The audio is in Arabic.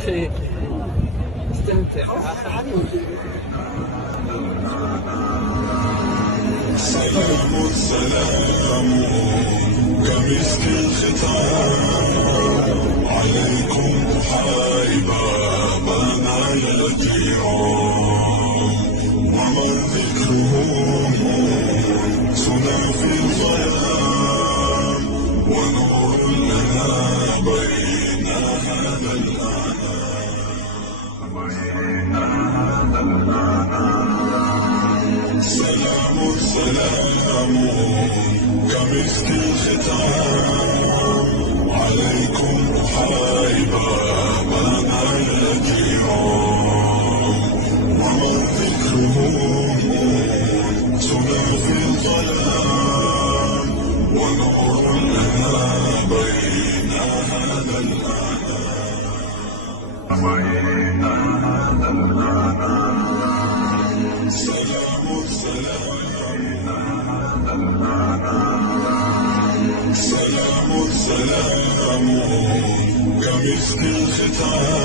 أخي استمتع. سلام سلام كمسك الختام عليكم حبايبنا يا جيران، ومن ذكرهم سنى في الظلام ونور لنا بين هذا الأنام. سلام سلام كمسك الختام عليكم حبايبنا يا جيران، ومن ذكرهم سنى في الظلام ونور لنا بين هذا الأنام. سلام سلام سلام سلام كمسك الختام